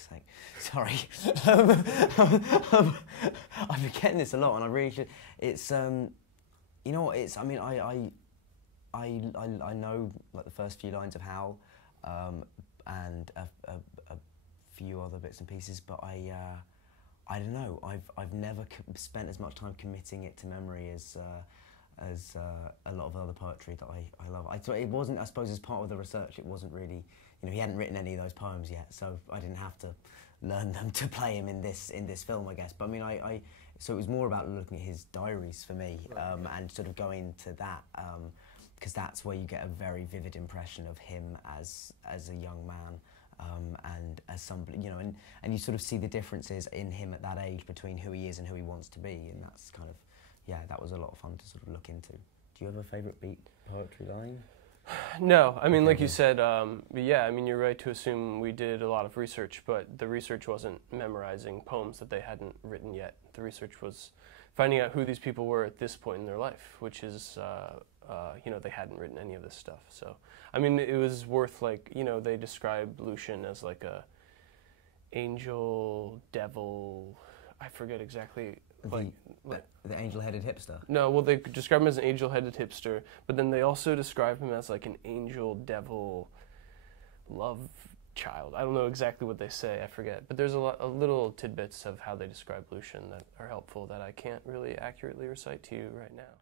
fuck's sake. Sorry. I'm forgetting this a lot, and I really should. It's, you know what, it's, I mean, I know, like, the first few lines of Howl, and a few other bits and pieces, but I don't know, I've never spent as much time committing it to memory as a lot of other poetry that I love. It wasn't, I suppose, as part of the research, it wasn't really, you know, he hadn't written any of those poems yet, so I didn't have to learn them to play him in this film, I guess. But I mean, so it was more about looking at his diaries for me, right. And sort of going to that, because that's where you get a very vivid impression of him as a young man, and as somebody, you know, and you sort of see the differences in him at that age between who he is and who he wants to be, and that's kind of, yeah, that was a lot of fun to sort of look into. Do you have a favourite beat poetry line? No, I mean, like you said, yeah, I mean, you're right to assume we did a lot of research, but the research wasn't memorizing poems that they hadn't written yet. The research was finding out who these people were at this point in their life, which is, you know, they hadn't written any of this stuff. So, I mean, it was worth, like, you know, they described Lucien as like a angel, devil, I forget exactly. The angel-headed hipster? No, well, they describe him as an angel-headed hipster, but then they also describe him as like an angel, devil, love child. I don't know exactly what they say, I forget. But there's a little tidbits of how they describe Lucien that are helpful that I can't really accurately recite to you right now.